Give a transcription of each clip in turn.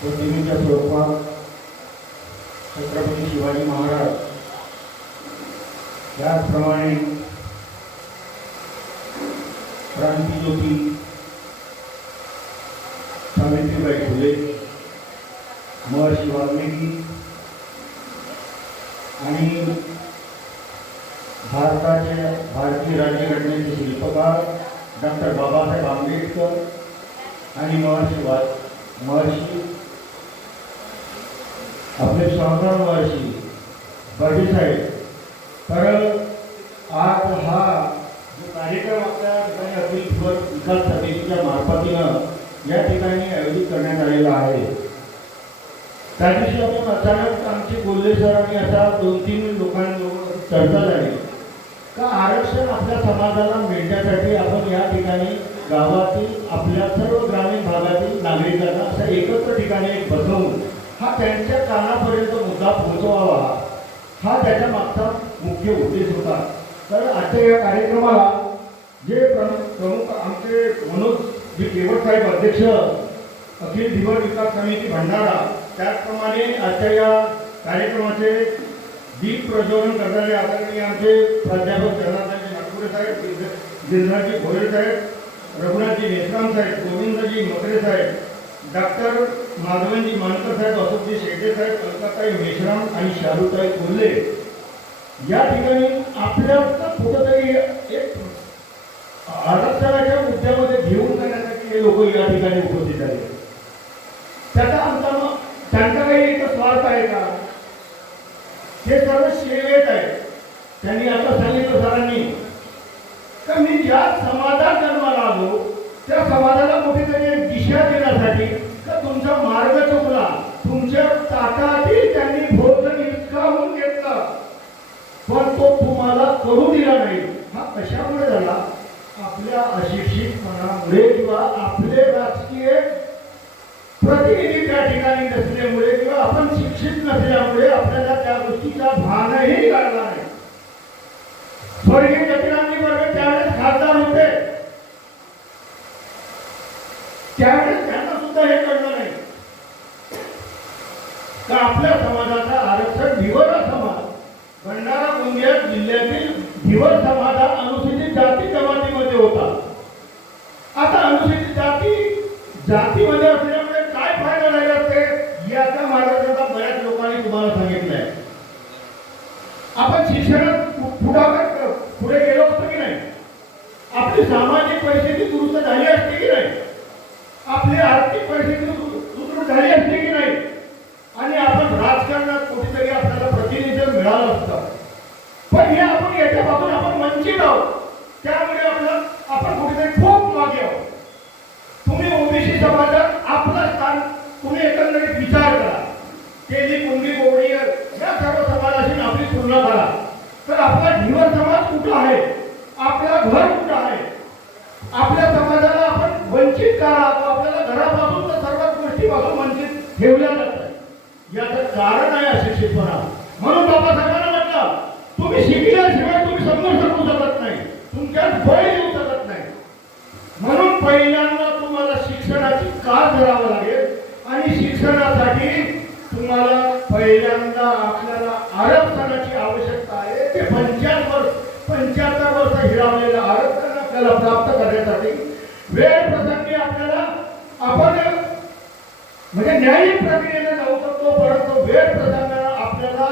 प्रतिमेच्या स्वरूपात छत्रपती शिवाजी महाराज त्याचप्रमाणे क्रांतीज्योती सावित्रीबाई फुले महर्षी वाल्मिकी आणि भारताचे भारतीय राज्यघटनेचे शिल्पकार डॉक्टर बाबासाहेब आंबेडकर आणि महर्षी वा महर्षी अपने आपले स्वागत महर्षी बर्डीसाहेब तर आज हा जो कार्यक्रम आपल्या ठिकाणी अखिल भारत विकास समितीच्या मार्फतीनं या ठिकाणी आयोजित करण्यात आलेला आहे. त्या दिवशी आपण अचानक आमचे बोलले सर आणि असा दोन तीन लोकांबरोबर चर्चा झाली. का आरक्षण आपल्या समाजाला मिळण्यासाठी आपण या ठिकाणी गावातील आपल्या सर्व ग्रामीण भागातील नागरिकांना असं एकत्र ठिकाणी बसवून हा त्यांच्या कानापर्यंत मुद्दा पोहोचवावा. हा त्याच्या मागचा मुख्य उद्देश होता. तर आजच्या या कार्यक्रमाला जे प्रमुख प्रमुख आमचे मनोज जे केवटसाहेब अध्यक्ष अखिल दिवस विकास समिती भंडारा त्याचप्रमाणे आजच्या या कार्यक्रमाचे दीप प्रज्वलन करणारे आदरणीय आमचे प्राध्यापक जगन्नाथजी नागपुरे साहेब गिरिराजी भोरे साहेब रघुनाथजी मेश्राम साहेब गोविंदजी मकरे साहेब डॉक्टर माधवनजी मानकरसाहेब साहेब अशोकजी कलकाताई मेश्राम आणि शालूताई कोल्हे या ठिकाणी आपल्या कुठंतरी एक आरक्षणाच्या मुद्द्यामध्ये घेऊन जाण्यासाठी हे लोक या ठिकाणी उपस्थित झाले त्याचा आमचा मग त्यांचा काही एक स्वार्थ आहे का? हे सर्व सेवेत आहे. त्यांनी आता सांगितलं सरांनी का मी ज्या समाजात जन्माला आलो त्या समाजाला कुठेतरी एक का तुमचा मार्ग चुकला तुमच्या ताटातील त्यांनी भोजन हिसकावून घेतलं. पण तो तुम्हाला करू दिला नाही. हा कशामुळे झाला? आपल्या अशिक्षितपणामुळे किंवा आपले राजकीय प्रतिनिधी त्या ठिकाणी नसल्यामुळे किंवा आपण शिक्षित नसल्यामुळे आपल्याला त्या गोष्टीचा भानही लागला नाही. स्वर्गीय जतिरामजी वर्ग त्यावेळेस खासदार होते त्यावेळेस त्यांना सुद्धा हे कळलं नाही का आपल्या समाजाचा आरक्षण भिवरा समाज भंडारा गोंदिया जिल्ह्यातील भिवर समाज हा अनुसूचित जाती जमातीमध्ये होता आता अनुसूचित जाती जातीमध्ये असल्यामुळे काय फायदा झाले असते याचा मार्गदर्शनाचा बऱ्याच लोकांनी तुम्हाला सांगितलंय आपण शिक्षणात पु- पुढाकार पुढे गेलो असतो की नाही? आपली सामाजिक परिस्थिती दुरुस्त झाली असते की नाही? आपली आर्थिक परिस्थिती दुरुस्त झाली असते की नाही? आणि आपण राजकारणात कुठेतरी आपल्याला प्रतिनिधित्व मिळालं असतं. पण हे आपण याच्यापासून आपण वंचित आहोत. त्यामुळे आपलं आपण कुठेतरी खूप मागे आहोत. तुम्ही ओबीसी समाजात आपलं स्थान तुम्ही एकंदरीत विचार करा केली कुंडी गोवडी या सर्व समाजाशी आपली तुलना करा तर समाज कुठं आहे? आपला घर कुठं आहे? आपल्या समाजाला आपण वंचित का राहतो आपल्याला घरापासून तर सर्वच गोष्टीपासून वंचित ठेवल्या जात याचं कारण आहे अशिक्षितपणा म्हणून बाबा बाबासाहेबांना म्हटलं तुम्ही शिकल्याशिवाय तुम्ही संघर्ष करू शकत नाही. तुमच्यात बळ येऊ शकत नाही म्हणून पहिल्यांदा तुम्हाला शिक्षणाची काळ धरावं लागेल आणि शिक्षणासाठी तुम्हाला पहिल्यांदा आपल्याला आरक्षणाची आवश्यकता आहे ते पंच्याहत्तर वर्ष पंच्याहत्तर वर्ष हिरावलेलं आरक्षण आपल्याला प्राप्त करण्यासाठी वेळ प्रसंगी आपल्याला आपण म्हणजे न्यायिक प्रक्रियेने जाऊ शकतो परंतु वेळ प्रसंगाला आपल्याला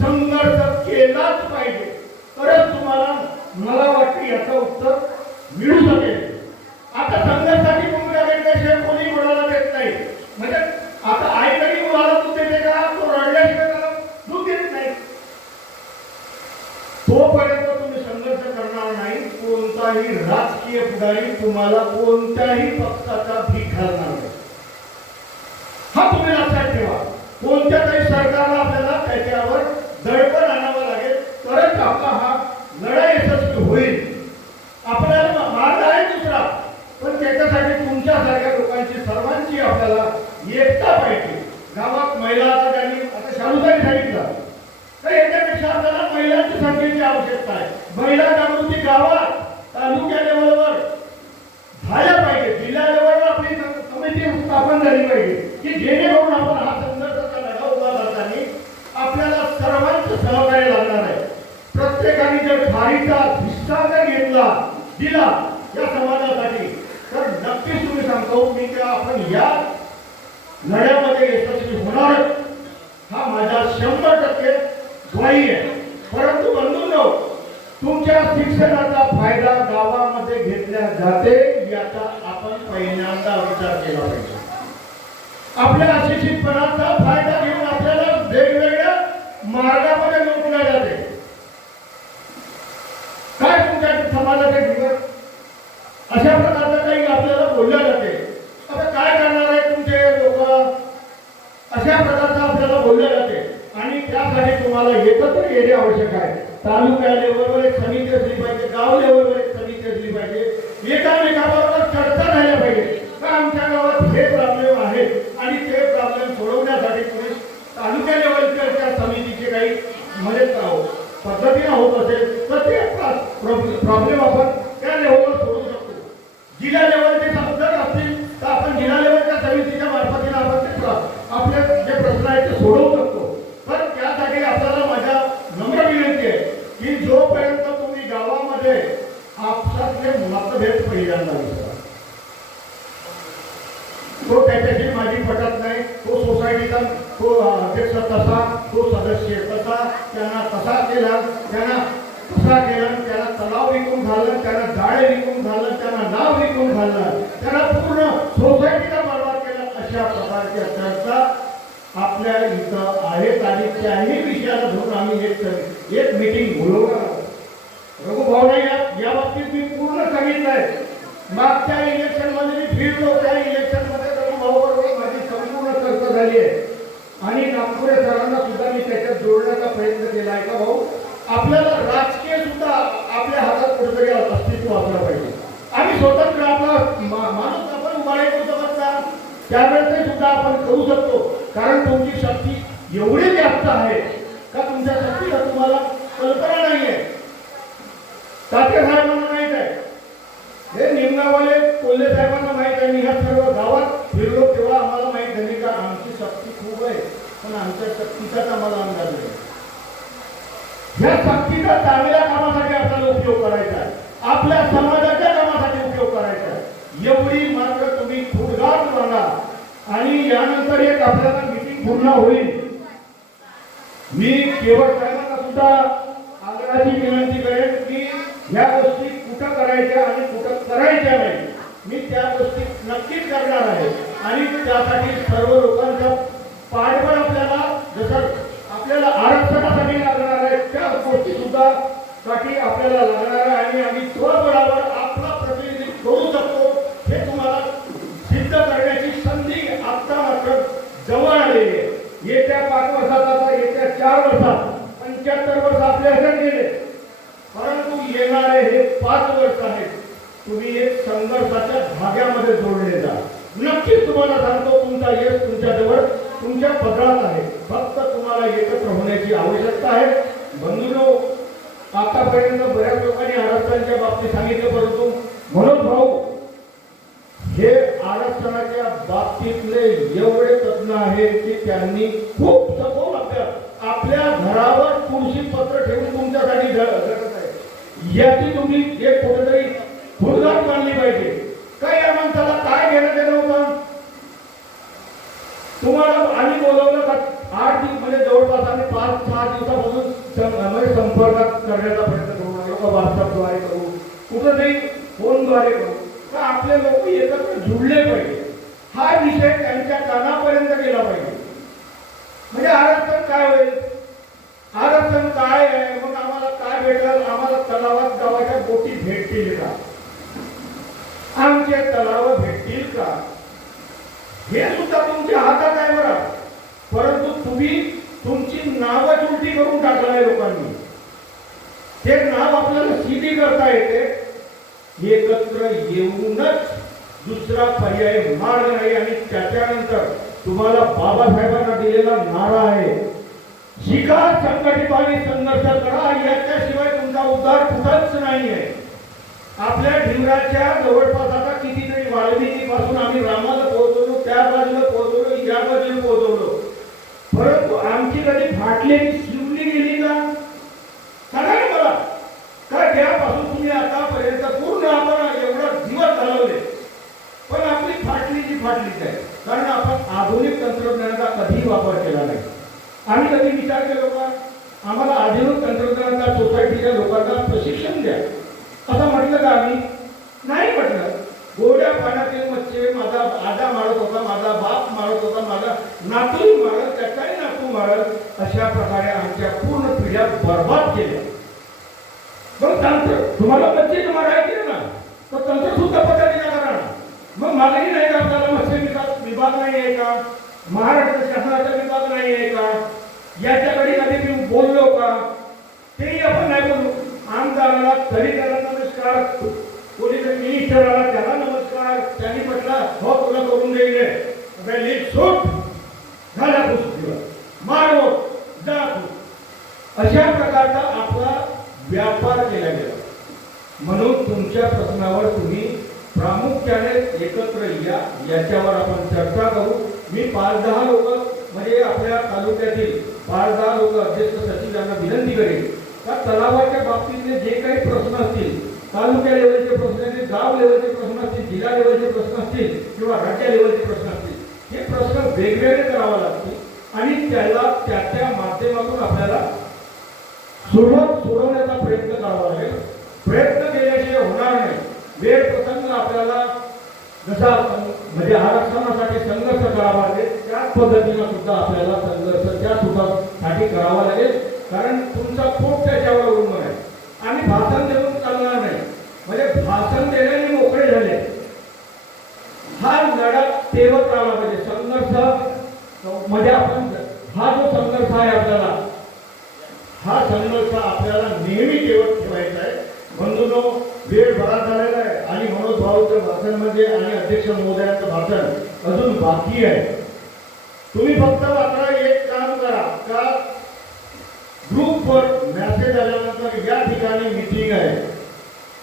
संघर्ष केलाच पाहिजे. तरच तुम्हाला मला वाटते याचं उत्तर मिळू शकेल. आता संघर्ष भूमिका घेतल्याशिवाय कोणी मुलाला देत नाही म्हणजे आता आई तरी मुलाला दूध देते का तो रडल्याशिवाय त्याला दूध देत नाही तोपर्यंत तुम्ही संघर्ष करणार नाही कोणताही राजकीय तुम्हाला कोणत्याही पक्षाचा भीक घालणार नाही. हा तुम्ही लक्षात ठेवा. कोणत्या तरी सरकारला आपल्याला त्याच्यावर दडपण आणा लागेल तरच आपला हा लढा यशस्वी होईल आपल्याला मार्ग आहे दुसरा पण त्याच्या स्थापन झाली पाहिजे की जेणेकरून आपण हा संघर्षाचा लढा उभा करताना आपल्याला सर्वांचं सहकार्य लागणार आहे प्रत्येकाने जर खारीचा हिस्सा जर घेतला दिला या समाजासाठी तर नक्कीच तुम्ही सांगतो मी का आपण या लढ्यामध्ये यशस्वी होणार हा माझा शंभर टक्के ग्वाही आहे. परंतु बंधूंनो तुमच्या शिक्षणाचा फायदा गावामध्ये घेतल्या जाते याचा आपण पहिल्यांदा विचार केला पाहिजे. आपल्या अशिक्षितपणाचा फायदा घेऊन आपल्याला वेगवेगळ्या मार्गामध्ये लुटल्या जाते. काय तुमच्या समाजाचे अशा प्रकारचं काही आपल्याला बोलल्या जाते आता काय करणार आहे तुमचे लोक अशा प्रकारचं आपल्याला बोलले जाते. आणि त्यासाठी तुम्हाला एकत्र येणे आवश्यक आहे. तालुका लेवलवर एक समिती असली पाहिजे गाव लेवलवर एक समिती असली पाहिजे. एकामेकाबरोबर चर्चा झाल्या पाहिजे. का आमच्या गावात हे प्रॉब्लेम आहे? आणि ते प्रॉब्लेम सोडवण्यासाठी तुम्ही तालुका लेवलच्या त्या समितीचे काही मदत आहो पद्धतीने होत असेल तर ते प्रॉब्लेम आपण त्या लेवलवर सोडू शकतो. जिल्हा लेवलचे सदस्य तसा त्यांना तसा केला त्यांना तसा केला त्याला तलाव विकून घाललं त्याला जाळे विकून घाललं त्यांना नाव विकून घाललं त्याला पूर्ण सोसायटीला बर्बाद केलं अशा प्रकारच्या चर्चा आपल्या इथं आहेत आणि त्याही विषयाला धरून आम्ही एक एक मीटिंग बोलवणार आहोत. रघुभावना या या बाबतीत मी पूर्ण सांगितलंय. मागच्या इलेक्शन मध्ये मी फिरलो, त्या इलेक्शन त्याच्यात जोडण्याचा प्रयत्न केला आहे का भाऊ? आपल्याला राजकीय सुद्धा आपल्या हातात कुठेतरी अस्तित्व असलं पाहिजे. आम्ही स्वतंत्र आपला माणूस आपण उभा करू त्यावेळेस सुद्धा आपण करू शकतो. कारण तुमची शक्ती एवढी जास्त आहे का तुमच्या शक्तीला तुम्हाला कल्पना नाहीये. तात्या साहेबांना माहीत आहे. हे निमगावाले कोल्हे साहेबांना माहीत आहे. मी ह्या सर्व गावात फिरलो तेव्हा आम्हाला माहीत झाली का आमची शक्ती खूप आहे. पण आमच्या शक्तीचाच आम्हाला शक्तीचा चांगल्या कामासाठी आपल्याला उपयोग करायचा आहे. आपल्या समाजाच्या कामासाठी उपयोग करायचा आहे. एवढी मात्र तुम्ही खुदगार राहा आणि यानंतर एक आपल्याला मिटिंग पूर्ण होईल मी केवळ साहेबांना सुद्धा आग्रहाची विनंती करेन की ह्या गोष्टी कुठं करायच्या आणि कुठं करायच्या नाही मी त्या गोष्टी नक्कीच करणार आहे आणि त्यासाठी सर्व लोकांचा पाठबळ आपल्याला जसं आपल्याला आरक्षणासाठी लागणार आहे त्या गोष्टी सुद्धा साठी आपल्याला लागणार आणि आम्ही स्वबळावर आपला प्रतिनिधी करू शकतो हे तुम्हाला सिद्ध करण्याची संधी आता मात्र जवळ आलेली आहे. येत्या पाच वर्षात आता येत्या चार वर्षात पंच्याहत्तर वर्ष आपले असे गेले. परंतु येणारे हे पाच वर्ष आहेत. तुम्ही एक संघर्षाच्या धाग्यामध्ये जोडले जा. नक्कीच तुम्हाला सांगतो तुमचा यश तुमच्याजवळ तुमच्या पदरात आहे. फक्त तुम्हाला एकत्र होण्याची आवश्यकता आहे. बंधूनो आतापर्यंत बऱ्याच लोकांनी आरक्षणाच्या बाबतीत सांगितलं परंतु म्हणून भाऊ हे आरक्षणाच्या बाबतीतले एवढे तज्ञ आहेत की त्यांनी खूप सखोल अभ्यास आपल्या घरावर तुळशी पत्र ठेवून तुमच्यासाठी झ- आहे. याची तुम्ही एक कुठेतरी खुदगाट मानली पाहिजे काय या माणसाला काय घेणं देणं होतं तुम्हाला आम्ही बोलवलं का आठ दिवस म्हणजे जवळपास आम्ही पाच सहा दिवसापासून सं- म्हणजे संपर्क करण्याचा प्रयत्न करू लोक व्हॉट्सअपद्वारे करू. कुठंतरी फोनद्वारे करू. तर आपले लोक एकत्र जुळले पाहिजे. हा विषय त्यांच्या कानापर्यंत गेला पाहिजे. म्हणजे आरक्षण काय होईल? आरक्षण काय आहे? मग आम्हाला काय भेटेल? आम्हाला तलावात गावाच्या बोटी भेटतील का? आमचे तलाव भेटतील का? हे सुद्धा तुमच्या हातात आहे बरं. तुमची नावच उलटी करून टाकलं आहे लोकांनी. ते नाव आपल्याला सिद्धी करता येते. एकत्र येऊनच दुसरा पर्याय मार्ग नाही आणि त्याच्यानंतर तुम्हाला बाबासाहेबांना दिलेला नारा आहे. शिका संघटित आणि संघर्ष करा याच्याशिवाय तुमचा उद्धार कुठंच नाही आहे आपल्या ढिवराच्या जवळपास आता कितीतरी वाल्मिकी पासून आम्ही रामाला पोहोचवलो त्या फाटलेली शिवली गेली ना? सांगा ना मला काय त्यापासून तुम्ही आतापर्यंत पूर्ण आपण एवढा दिवस घालवले? पण आपली फाटली जी फाटलीच आहे कारण आपण आधुनिक तंत्रज्ञानाचा कधीही वापर केला नाही. आम्ही कधी विचार केलो का आम्हाला आधुनिक तंत्रज्ञानाचा सोसायटीच्या लोकांना प्रशिक्षण द्या. असं म्हटलं का आम्ही नाही म्हटलं गोड्या पाण्यातील मच्छी माझा आजा मारत होता माझा बाप मारत होता माझा नातू मारत त्याचाही नातू मारत अशा प्रकारे आमच्या पूर्ण पिढ्या बर्बाद केल्या मग तंत्र तुम्हाला मच्छी तुम्हाला ऐकले ना तर तंत्र सुद्धा पद्धतीने करा मग मागणी नाही का आपल्याला मत्स्य विकास विभाग नाही आहे का महाराष्ट्र शासनाचा विभाग नाही आहे का याच्याकडे कधी मी बोललो का तेही आपण नाही बोलू आमदाराला तरी त्याला नमस्कार कोणीतरी मिनिस्टराला त्याला नमस्कार त्यांनी म्हटलं हो तुला करून देईल लीट सूट झाला पुस्तकीवर मारो जा तू. अशा प्रकारचा आपला व्यापार केला गेला म्हणून तुमच्या प्रश्नावर तुम्ही प्रामुख्याने एकत्र या याच्यावर आपण चर्चा करू. मी पाच दहा लोक म्हणजे आपल्या तालुक्यातील पाच दहा लोक अध्यक्ष सचिव यांना विनंती करेन. का तलावाच्या बाबतीतले जे काही प्रश्न असतील तालुक्या लेवलचे प्रश्न असतील गाव लेवलचे प्रश्न असतील जिल्हा लेवलचे प्रश्न असतील किंवा राज्य लेवलचे प्रश्न असतील हे प्रश्न वेगवेगळे करावे लागतील. आणि त्याला त्या त्या माध्यमातून आपल्याला सुरुवात सोडवण्याचा प्रयत्न करावा लागेल. प्रयत्न केल्याशिवाय होणार नाही. वेळ प्रसंग आपल्याला जसा म्हणजे आरक्षणासाठी संघर्ष करावा लागेल. त्याच पद्धतीनं सुद्धा आपल्याला संघर्ष त्या सुद्धासाठी करावा लागेल. कारण तुमचा खूप त्याच्यावर अवलंबून आहे. आणि भाषण देऊन चालणार नाही. म्हणजे भाषण देण्याने मोकळे झाले. हा लढा तेवत राहिला पाहिजे संघर्ष म्हणजे आपण हा जो संघर्ष आहे आपल्याला हा संघर्ष आपल्याला नेहमी ठेवत ठेवायचा आहे बंधूनो वेळ बराच झालेला आहे आणि मनोज भाऊचं भाषणमध्ये आणि अध्यक्ष महोदयांचं भाषण अजून बाकी आहे. तुम्ही फक्त मात्र एक काम करा. का? ग्रुपवर मेसेज आल्यानंतर या ठिकाणी मीटिंग आहे.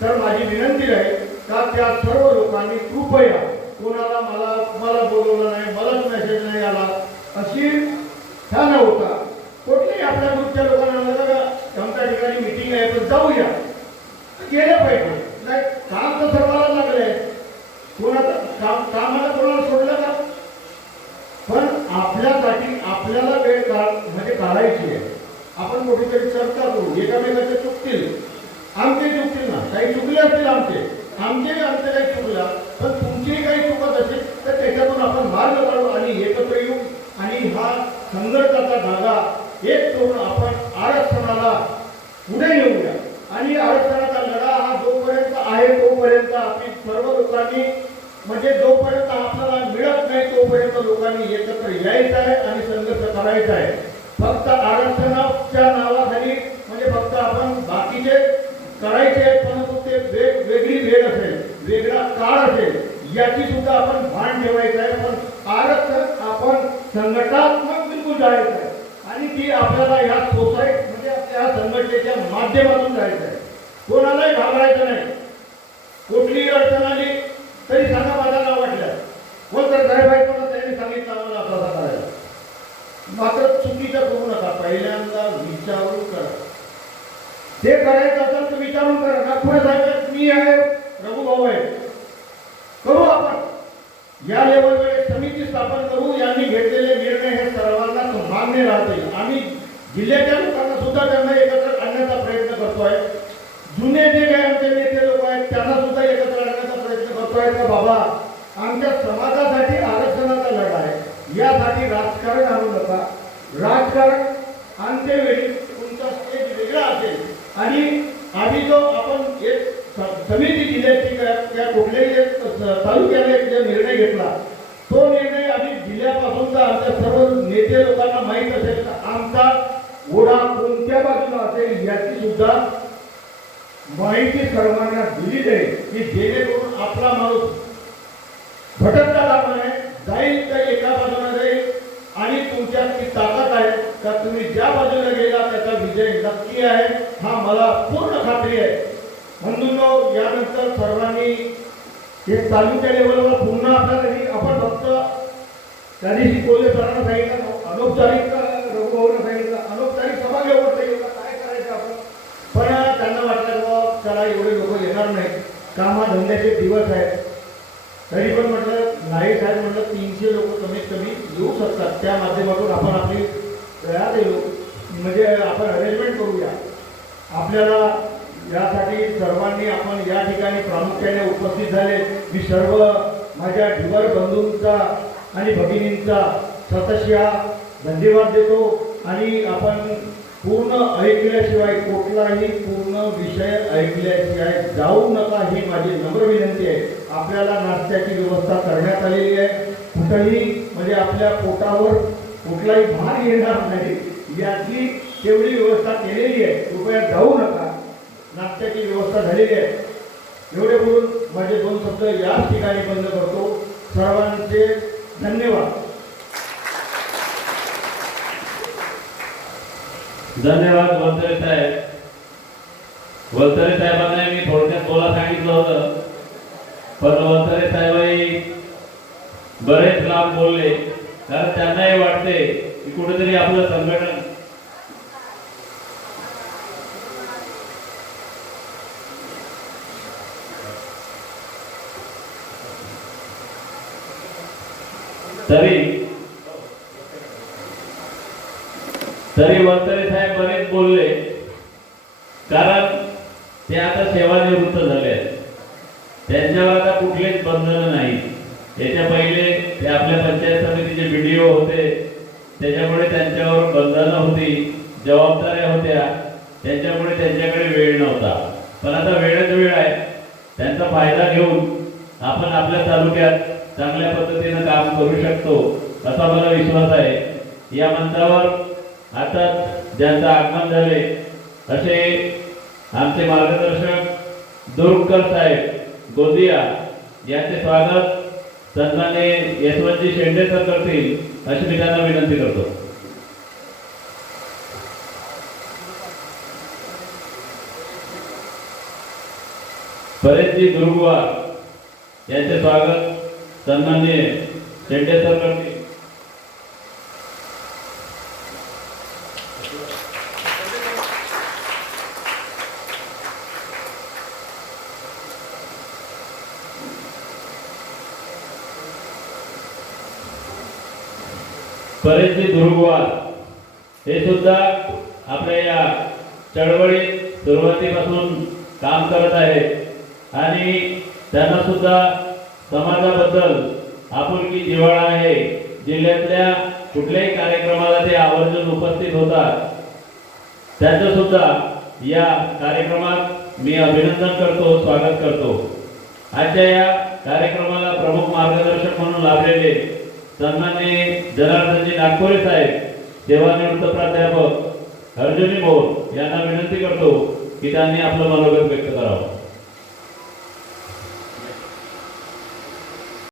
तर माझी विनंती आहे का त्या सर्व लोकांनी कृपया कोणाला मला मला बोलवलं नाही मलाच मेसेज नाही आला अशी ह्या होता. कुठल्याही आपल्या ग्रुपच्या लोकांना म्हणलं आमच्या ठिकाणी मीटिंग आहे तर जाऊया. गेलं पाहिजे. नाही काम तर सर्वांना लागलंय. कोणाचं काम काम कोणाला सोडलं का पण आपल्यासाठी आपल्याला वेळ काढ म्हणजे काढायची आहे आपण मोठीतरी चर्चा करू एकामेकाचे चुकतील आमचे चुकतील ना काही चुकले असतील आमचे आमचे आमचे काही चुकला पण तुमचीही काही चुकत असेल तर त्याच्यातून आपण मार्ग काढू आणि एकत्र येऊ आणि हा संघर्षाचा धागा एक करून आपण आरक्षणाला पुढे नेऊया आणि आरक्षणाचा लढा हा जोपर्यंत आहे तोपर्यंत आपली सर्व लोकांनी म्हणजे जोपर्यंत आपल्याला मिळत नाही तोपर्यंत लोकांनी एकत्र यायचं आहे आणि संघर्ष करायचा आहे फक्त आरक्षणाच्या नावाखाली म्हणजे फक्त आपण बाकीचे करायचे आहेत परंतु ते वेग वेगळी वेळ असेल वेगळा काळ असेल याची सुद्धा आपण भान ठेवायचं आहे. पण आरक्षण आपण संघटनात्मक बिलकुल जायचं आहे आणि ती आपल्याला ह्या सोसायटी म्हणजे आपल्या संघटनेच्या माध्यमातून जायचं आहे. कोणालाही घाबरायचं नाही. कुठलीही अडचण आली तरी सांगा माझा नाव वाटलं हो तर साहेब सांगितलं आम्हाला असं असं करायला. मात्र चुकीचं करू नका. पहिल्यांदा विचारून करा. ते करायचं असेल तर विचारून करा. का पुढे साहेब मी आहे रघुभाऊ आहे. करू आपण. या लेवलवर एक समिती स्थापन करू. यांनी घेतलेले निर्णय हे सर्वांना मान्य राहतील. आम्ही जिल्ह्याच्या लोकांना सुद्धा त्यांना एकत्र आणण्याचा प्रयत्न करतोय. जुने जे काही आमचे नेते लोक आहेत त्यांना सुद्धा एकत्र आणण्याचा प्रयत्न करतोय. का बाबा आमच्या समाजासाठी आरक्षणाचा यासाठी राजकारण आणू नका. राजकारण अंत्यवेळी तुमचा स्टेज वेगळा असेल. आणि आधी जो आपण एक स- समिती जिल्ह्याची त्या त्या कुठल्याही एक तालुक्याने एक जो निर्णय घेतला तो निर्णय आधी जिल्ह्यापासूनचा आमच्या सर्व नेते लोकांना माहीत असेल तर आमचा ओढा कोणत्या बाजूला असेल याची सुद्धा माहिती सर्वांना दिली जाईल. की जेणेकरून आपला माणूस नक्की आहे हा मला पूर्ण खात्री आहे. म्हणून यानंतर सर्वांनी हे तालुक्या लेवलवर पुन्हा आता त्यांनी आपण फक्त त्यांनी ही बोलले सरांना सांगितलं अनौपचारिक रघुभाऊनं सांगितलं अनौपचारिक सभा घेऊन सांगितलं काय करायचं आपण? पण त्यांना वाटलं बाबा त्याला एवढे लोक येणार नाही कामाधंद्याचे दिवस आहेत. तरी पण म्हटलं नाही साहेब म्हटलं तीनशे लोक कमीत कमी येऊ शकतात. त्या माध्यमातून आपण आपली तयार येऊ. म्हणजे आपण अरेंजमेंट करूया. आपल्याला यासाठी सर्वांनी आपण या ठिकाणी प्रामुख्याने उपस्थित झाले. मी सर्व माझ्या ढिबर बंधूंचा आणि भगिनींचा सतशा धन्यवाद देतो. आणि आपण पूर्ण ऐकल्याशिवाय कुठलाही पूर्ण विषय ऐकल्याशिवाय जाऊ नका ही माझी नम्र विनंती आहे. आपल्याला नाश्त्याची व्यवस्था करण्यात आलेली आहे. कुठंही म्हणजे आपल्या पोटावर कुठलाही भार येणार नाही. यातली तेवढी व्यवस्था केलेली आहे. कृपया जाऊ नका. नाश्त्याची व्यवस्था झालेली आहे. एवढे बोलून माझे दोन शब्द याच ठिकाणी बंद करतो. सर्वांचे धन्यवाद. धन्यवाद वलतरे साहेब. वलतरे साहेबांना मी थोडक्यात बोला सांगितलं होतं. पण वलतरे साहेबही बरेच लांब बोलले. कारण त्यांनाही वाटते की कुठेतरी आपलं संघटन तरी तरी वर्तरे साहेब बरेच बोलले कारण ते आता सेवानिवृत्त झाले आहेत. त्यांच्यावर आता कुठलेच बंधन नाही. याच्या पहिले ते आपल्या पंचायत समितीचे व्हिडिओ होते. त्याच्यामुळे त्यांच्यावर बंधनं होती जबाबदाऱ्या होत्या. त्यांच्यामुळे त्यांच्याकडे वेळ नव्हता. पण आता वेळच वेळ आहे. त्यांचा फायदा घेऊन आपण आपल्या तालुक्यात चांगल्या पद्धतीनं काम करू शकतो असा मला विश्वास आहे. या मंचावर आता ज्यांचं आगमन झाले असे आमचे मार्गदर्शक दुर्गकर साहेब गोदिया यांचे स्वागत सन्माने यशवंतजी शेंडे सर करतील अशी मी त्यांना विनंती करतो. बरेचजी दुर्गवार यांचे स्वागत. सन्मान्य शेंडे सर करतील दुर्गवाद हे सुद्धा आपल्या या चळवळीत सुरुवातीपासून काम करत आहेत. आणि त्यांना सुद्धा समाजाबद्दल आपुलकी जिव्हाळा आहे. जिल्ह्यातल्या कुठल्याही कार्यक्रमाला ते आवर्जून उपस्थित होतात. त्याचं सुद्धा या कार्यक्रमात मी अभिनंदन करतो स्वागत करतो. आजच्या या कार्यक्रमाला प्रमुख मार्गदर्शक म्हणून लाभलेले सन्माननीय जनार्दनजी नागपुरे साहेब सेवानिवृत्त प्राध्यापक अर्जुनी मोर यांना विनंती करतो की त्यांनी आपलं मनोगत व्यक्त करावं.